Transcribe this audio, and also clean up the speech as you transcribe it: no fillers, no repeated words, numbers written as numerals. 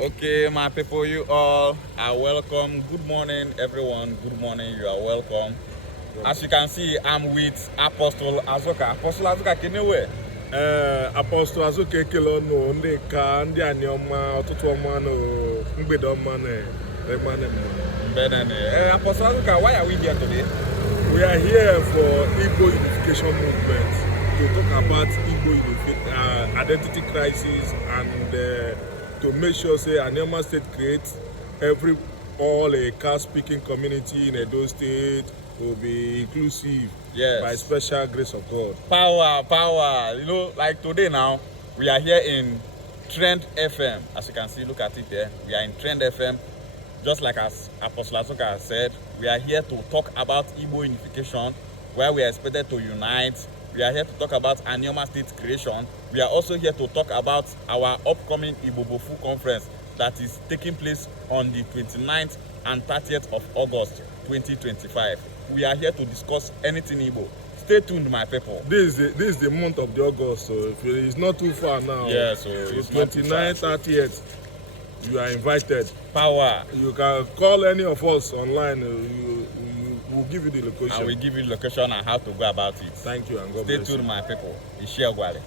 Okay, my people, you all are welcome. Good morning, everyone. Good morning, you are welcome. As you can see, I'm with Apostle Azoka. Apostle Azoka, can you wear? Apostle Azoka kelo no ndị ka ndị Anioma ọtụtụ ọma no mgbede ọma na Apostle Azoka, why are we here today? We are here for Igbo unification movement to talk about Igbo identity crisis and to make sure say Anioma State creates all a Ka-speaking community in Edo State will be inclusive, yes, by special grace of God. Power. You know, like today now, we are here in Trend FM. As you can see, look at it there. We are in Trend FM. Just like as Apostle Azoka said, we are here to talk about Igbo unification, where we are expected to unite. We are here to talk about Anioma State creation. We are also here to talk about our upcoming Igbo Bofu conference that is taking place on the 29th and 30th of August 2025. We are here to discuss anything Igbo. Stay tuned, my people. This is the month of the August, so it's not too far now. Yeah, so it's 29th, 30th. You are invited. Power. You can call any of us online. We'll give you the location. I will give you the location and how to go about it. Thank you and God bless you. Stay tuned, my people. Ishia Gwale.